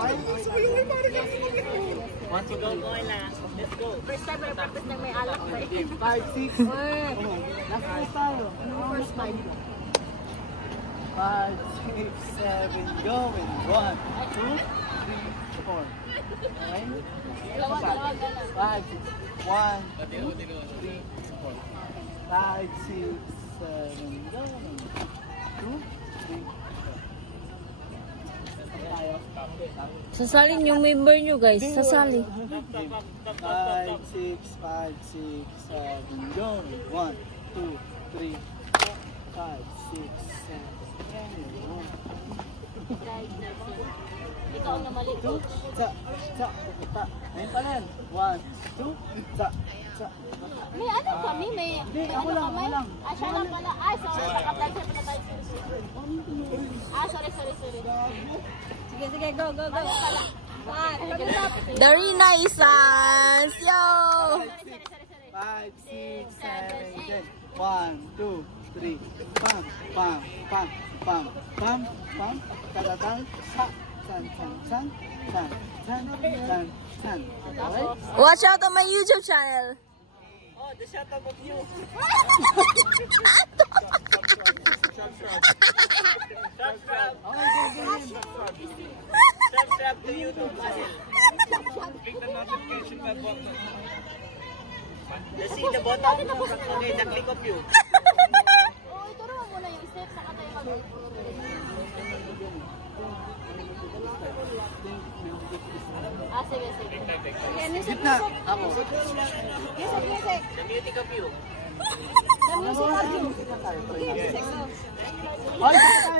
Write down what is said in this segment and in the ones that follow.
Want to go? Let's go. First time may practice na may alak ba? 5, 6. Last first tayo. Ano first 5? 5, 6, 7, going. 1, 2, 3, 4. Okay? 5, 6, 1, 2, 3, 4. 5, 6, 7, going. 2, 3, 4. Sasalin yung member nyo guys, sasali. 5, 6, 5, 6, 7, go. 1, 2, 3, 4, 5, 6, 7, 8, Ikaw na mali. 2, ta, ta, ta. Ayun pa rin. 1, 2, ta, ta. May ano kami, may ako ano lang, kami? ako lang. Ah, siya lang pala. Ah, sorry. Naka-dancer pala tayo. Ah, sorry. Sige, go. Ano pala? Darina Isans! Yo! 5, 6, 7, 1, 2, 3. Pam, pam, pam, pam, pam, pam. Tatatang, sa, san, san, san, san, san, san, san. Okay? Watch out on my YouTube channel! Oh, the shot of you. Subscribe. Subscribe to YouTube channel. Click the notification button. Let's see the button. Okay, the click of you. Oo, ituro mo muna yung steps sa tayo mag Ah, sige. Gitna. Ako. Music. The music of you.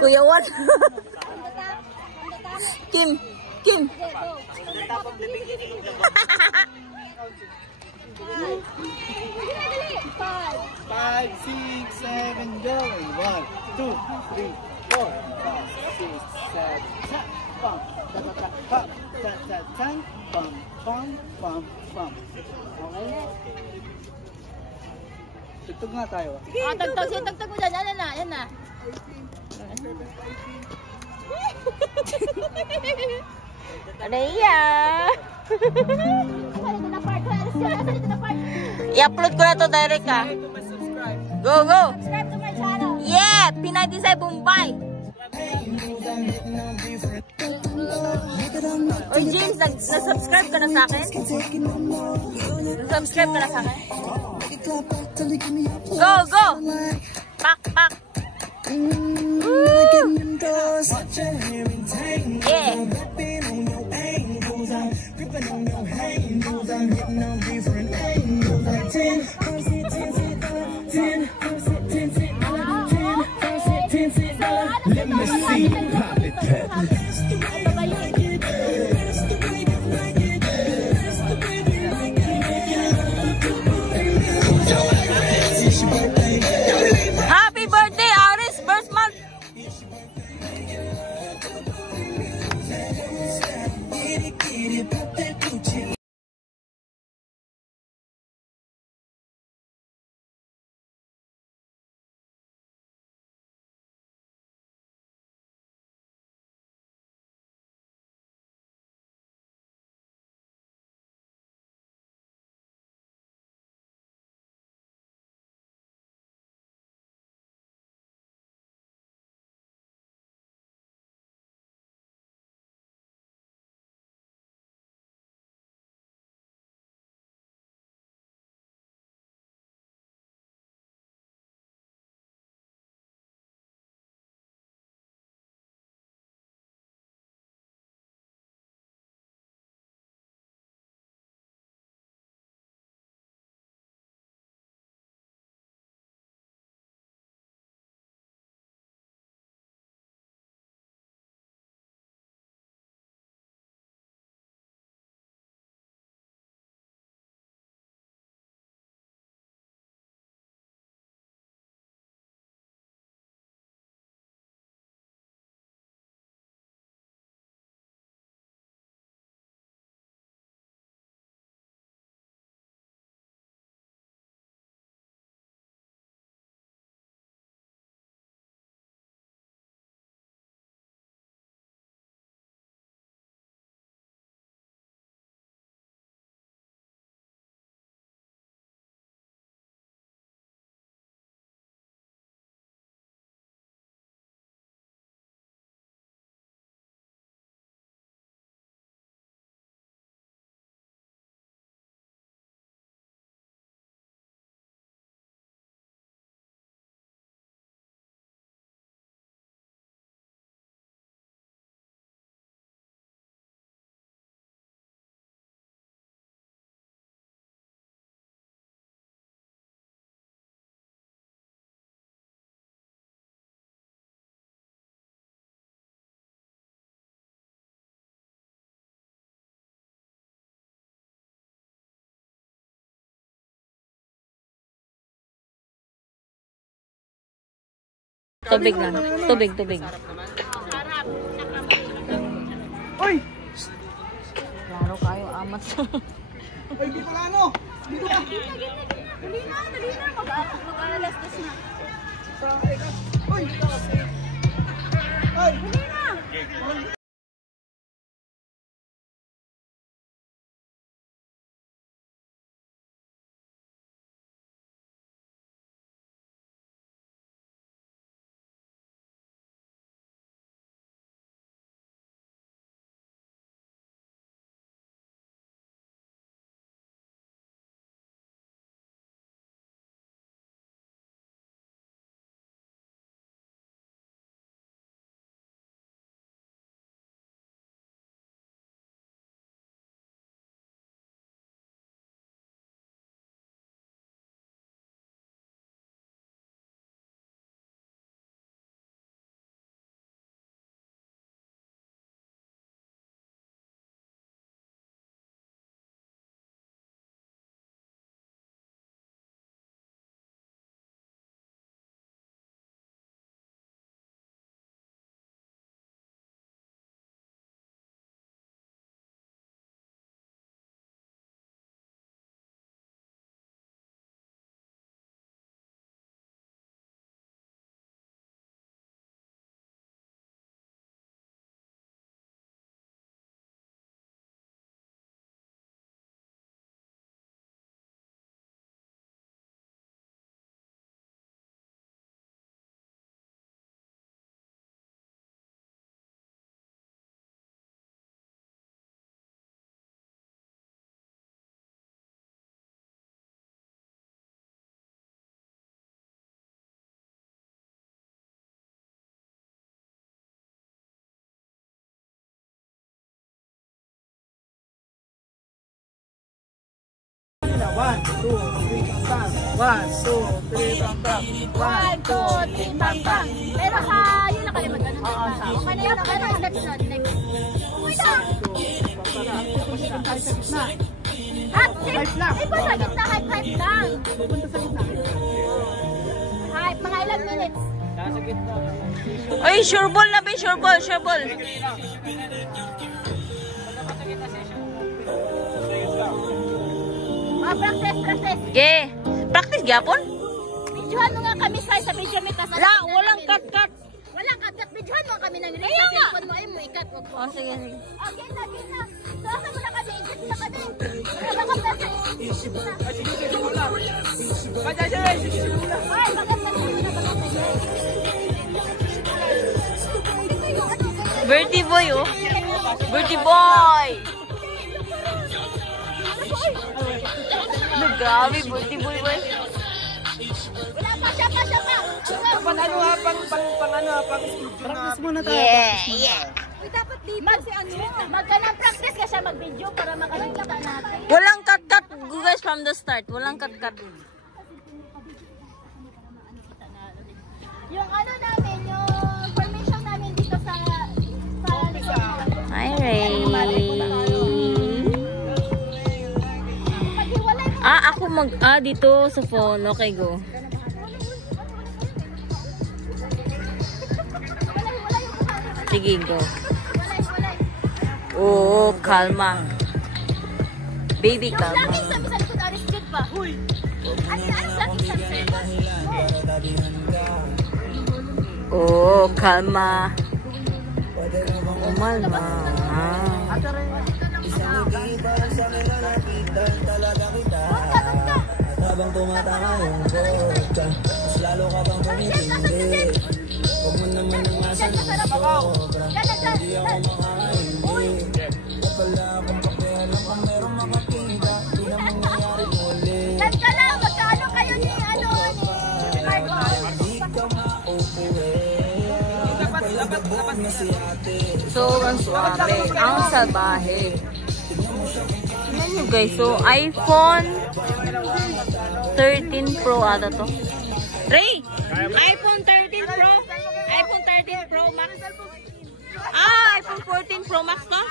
Kuya, what? Kim! The top of the beginning of the book. 5, 6, 7, going. 1, 2, 3, 4, 5, 6, 7, pam, ta ta ta pam, ta ta ta pam, pam, pam, pam. Okay? Tugtog nga tayo. Ah, tagtag mo dyan. Yan na. Rhea! Dito na part. Dito na part. I-upload ko na to direct ha. Go! Subscribe to my channel. Yeah! Pinay Design Bombay! Oy James, nag-subscribe ka na sa akin? Nag-subscribe ka na sa akin? Go! Pak! Happy birthday, Aris! Birth month! Tubig lang. Tubig. Harap. Uy! Klaro kayo, amat. Ay, di pala ano? Dito ka. Dali na. Mag-alas na. Uy! Ay! Dali na. One, two, three, bang. 1, 2, 3, bang, bang. 1, 2, 3, bang, bang. Pero yun nakalimutan ng bang. Okay na yun. Okay na yung steps nun. Next. Uy na! At Hype lang. Ay po sa gitna. Hype lang. Pupunta sa gitna. Hype. Mga ilang minutes. Ay, sure ball na ba? Sure ball. Practice. Okay. Practice gyapon? Videohan mo nga kami sa video may kasama. La, walang cut. Walang cut. Videohan mo kami ng release. Sa cellphone mo ay mo ikat. Oh, sige. Okay na. So, asa mo na kami? Ikot na kami. Baka practice. Ay, maganda na. Birdie boy, oh. Birdie boy. Grabe, birdie boy. Wala pa, siya pa. Practice muna tayo. Yeah. Uy, dapat di magkanang practice ka siya mag-video para makakita natin. Walang cut, guys, from the start. Walang cut. Yung ano namin, yung formation namin dito sa likod. Hi, Ray. Ako dito sa phone. Okay, go. Sige, go. Oh, kalma. Baby, Yung kalma. laging sabi sa likod, Aris, good pa. Huy! Ano laging sabi sa likod? Oh, kalma. Umalma. Habang tumatama yung kotsa, mas lalo ka bang tumitindi. Huwag mo naman ang asa ng sobra, hindi ako makakaindi. Kapala akong pakialam kung meron makakita, di na mangyayari muli. Ka lang, magkaano kayo ni Marco? Di ka maupuwi, pagkabot na si ate. So, ang suabe. Ang salbahe. Tignan nyo guys. So, iPhone 13 Pro ata to. Ray! iPhone 13 Pro? iPhone 13 Pro Max? iPhone 14 Pro Max to?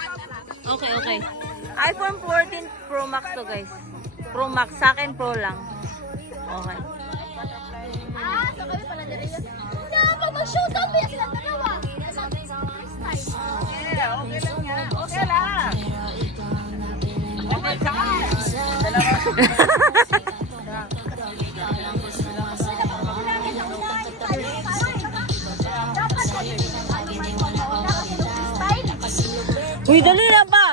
Okay. iPhone 14 Pro Max to guys. Pro Max. Sa akin Pro lang. Okay. So kayo pala na rin yun. mag-shoot up eh, sila dalawa. Yeah, okay lang yan. Okay lang. Okay ka. Uy, dali na ba?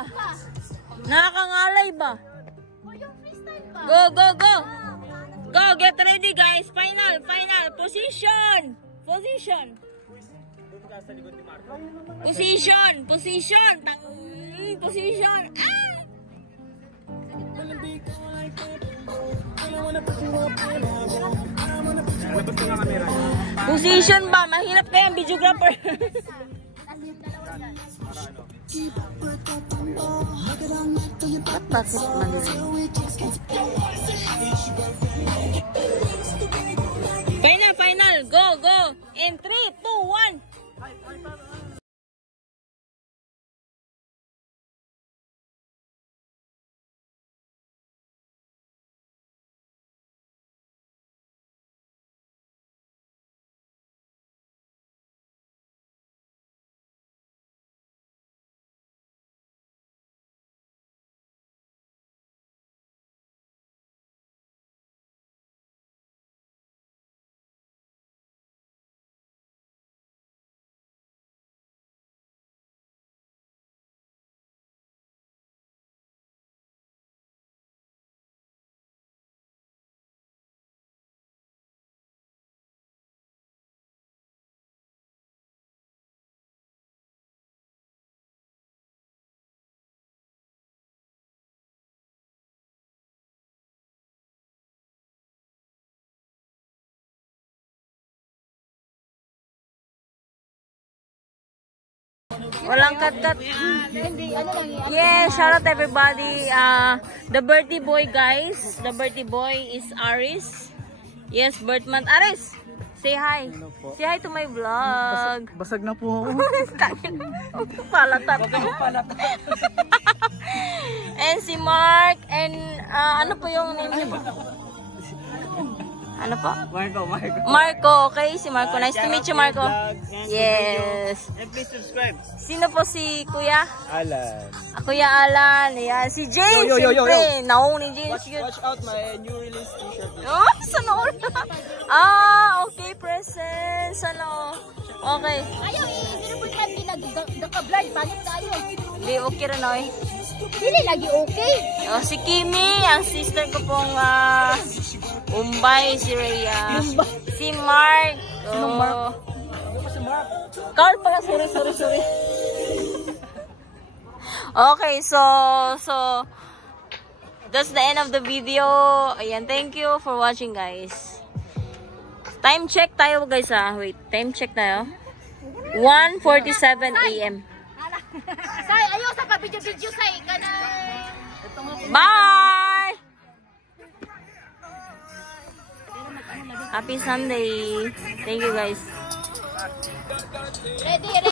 Nakakangalay ba? Go, go, go! Go, get ready guys! Final, final! Position! Position! Position! Position! Position! Ah! Position ba? Mahirap kaya ang videographer. Final, final! Go, go! In 3, 2, 1! Walang cut-cut. Yes, shout out everybody. The birthday boy guys. The birthday boy is Aris. Yes, birth month. Aris, say hi. Say hi to my vlog. Basag na po. Palatat. And si Mark. And ano po yung name niya po? Ano po? Marco, okay? Si Marco. Nice to meet you, Marco. Yes. And please subscribe. Sino po si Kuya? Alan. Kuya Alan. Ayan. Si James. Siyempre. Naong ni James. Watch out my new release t-shirt. Oh, sana all. Okay. Present. Sana. Okay. Ayaw, i-celebrate natin nagka-blind. Pangit tayo. Hindi, okay rin, oy. Hindi lagi okay. Oh, si Kimi. Ang sister ko pong Umbay. Si Rhea. Si Mark. Sino Mark? Carl pala. Sorry. Okay, so that's the end of the video. Ayan, thank you for watching, guys. Time check tayo, guys, Wait, time check tayo. 1:47 AM. Say, ayaw sa pa-video-video, say. Bye! Happy Sunday. Thank you, guys. Ready.